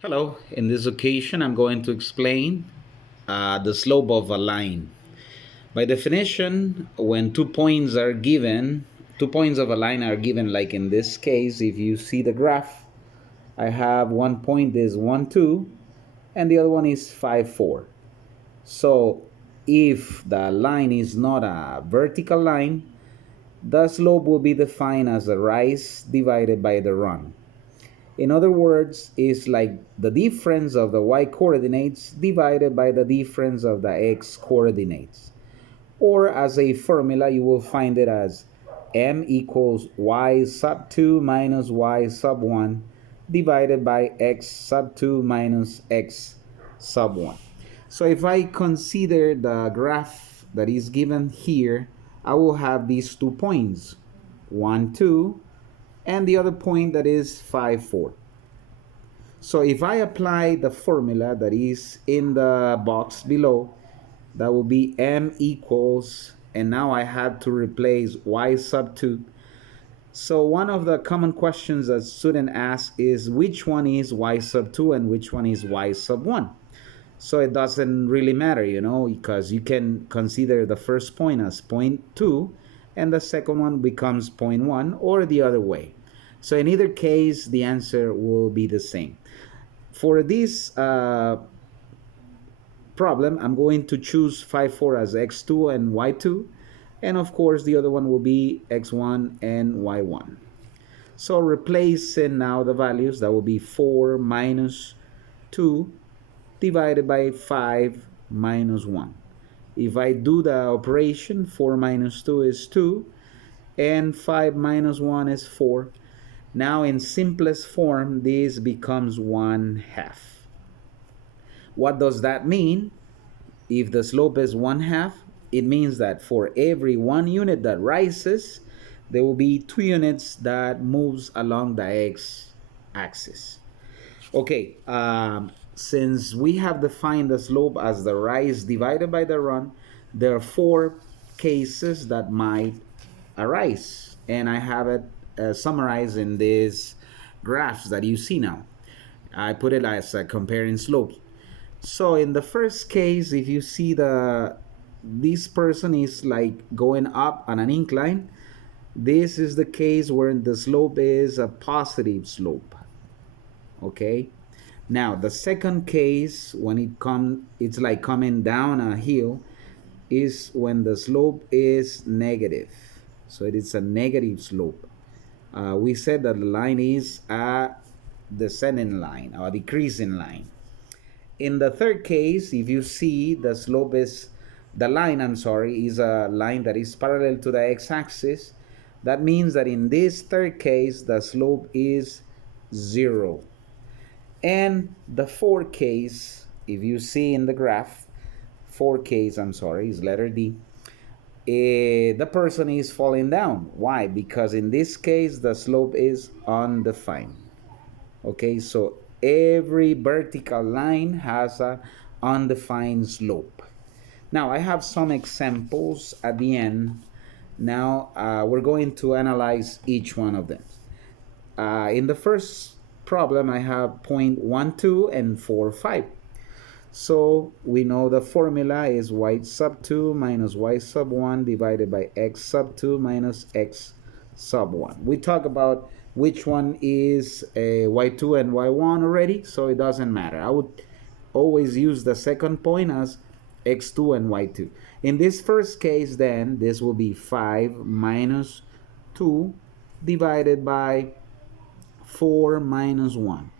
Hello, in this occasion I'm going to explain the slope of a line. By definition, when 2 points are given, 2 points of a line are given, like in this case, if you see the graph, I have one point is 1, 2, and the other one is 5, 4. So if the line is not a vertical line, the slope will be defined as the rise divided by the run. In other words, it's like the difference of the y coordinates divided by the difference of the x coordinates. Or as a formula, you will find it as m equals y sub 2 minus y sub 1 divided by x sub 2 minus x sub 1. So if I consider the graph that is given here, I will have these 2 points, 1, 2, and the other point that is 5, 4. So if I apply the formula that is in the box below, that will be m equals, and now I have to replace y sub 2. So one of the common questions that students ask is which one is y sub 2 and which one is y sub 1. So it doesn't really matter, because you can consider the first point as point 2 and the second one becomes point 1, or the other way. So in either case, the answer will be the same. For this problem, I'm going to choose 5, 4 as x2 and y2. And of course, the other one will be x1 and y1. So replacing now the values, that will be 4 minus 2 divided by 5 minus 1. If I do the operation, 4 minus 2 is 2, and 5 minus 1 is 4. Now in simplest form, this becomes 1/2. What does that mean? If the slope is 1/2, it means that for every 1 unit that rises, there will be 2 units that moves along the x-axis. Okay, since we have defined the slope as the rise divided by the run, there are 4 cases that might arise, and I have it summarized in these graphs that you see now. I put it as comparing slopes. So in the first case, if you see this person is like going up on an incline, this is the case where the slope is a positive slope. Okay. Now the second case, when it's like coming down a hill, is when the slope is negative. So it is a negative slope. We said that the line is a descending line or a decreasing line. In the third case, if you see the slope is, the line, I'm sorry, is a line that is parallel to the x-axis, that means that in this third case, the slope is 0. And the fourth case, if you see in the graph, fourth case, I'm sorry, is letter D. The person is falling down. Why? Because in this case, the slope is undefined. Okay, so every vertical line has a undefined slope. Now I have some examples at the end. Now we're going to analyze each one of them. In the first problem, I have 0.12 and 4, 5. So we know the formula is y sub 2 minus y sub 1 divided by x sub 2 minus x sub 1. We talk about which one is y2 and y1 already, so it doesn't matter. I would always use the second point as x2 and y2. In this first case, then, this will be 5 minus 2 divided by 4 minus 1.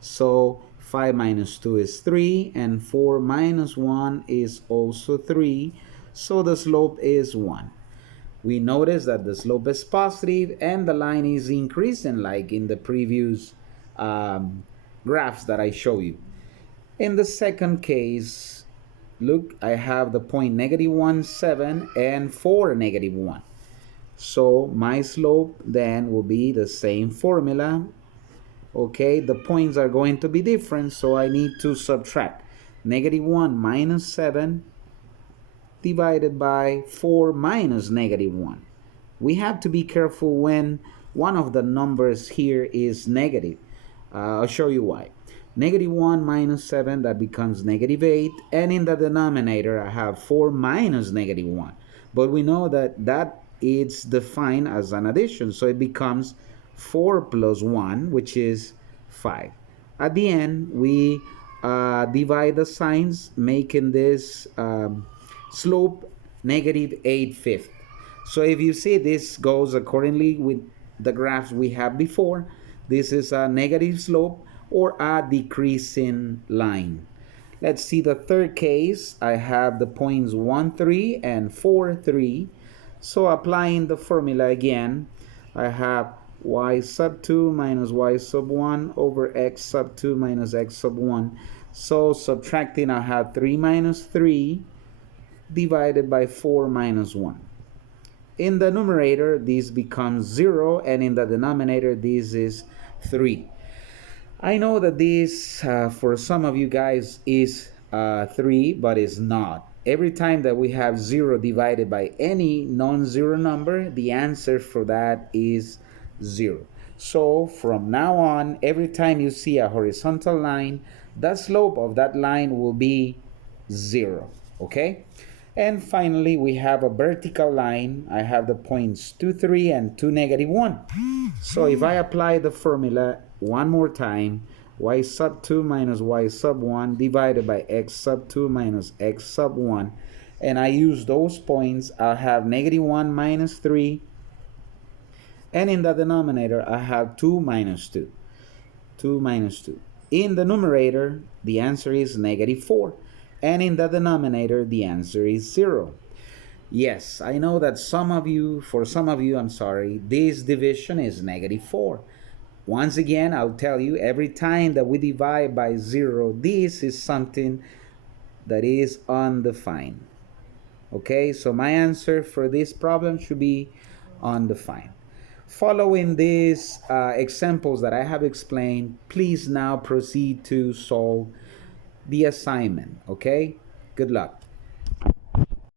So 5 minus 2 is 3, and 4 minus 1 is also 3. So the slope is 1. We notice that the slope is positive and the line is increasing, like in the previous graphs that I show you. In the second case, look, I have the point -1, 7 and 4, -1. So my slope then will be the same formula. Okay, the points are going to be different, so I need to subtract. -1 minus 7 divided by 4 minus -1. We have to be careful when one of the numbers here is negative. I'll show you why. Negative 1 minus 7, that becomes negative 8. And in the denominator, I have 4 minus negative 1. But we know that that is defined as an addition. So it becomes 4 plus 1, which is 5. At the end, we divide the signs, making this slope negative 8/5. So if you see, this goes accordingly with the graphs we have before. This is a negative slope or a decreasing line. Let's see the third case. I have the points 1, 3 and 4, 3. So applying the formula again, I have y sub 2 minus y sub 1 over x sub 2 minus x sub 1. So subtracting, I have 3 minus 3 divided by 4 minus 1. In the numerator, this becomes 0, and in the denominator, this is 3. I know that this, for some of you guys, is 3, but it's not. Every time that we have 0 divided by any non-zero number, the answer for that is 0. So from now on, every time you see a horizontal line, the slope of that line will be 0. Okay? And finally, we have a vertical line. I have the points 2, 3 and 2, negative 1. So if I apply the formula one more time, y sub 2 minus y sub 1 divided by x sub 2 minus x sub 1, and I use those points, I'll have negative 1 minus 3, and in the denominator, I have 2 minus 2. 2 minus 2. In the numerator, the answer is negative 4. And in the denominator, the answer is 0. Yes, I know that for some of you, this division is negative 4. Once again, I'll tell you, every time that we divide by 0, this is something that is undefined. Okay, so my answer for this problem should be undefined. Following these examples that I have explained, please now proceed to solve the assignment. Okay, good luck.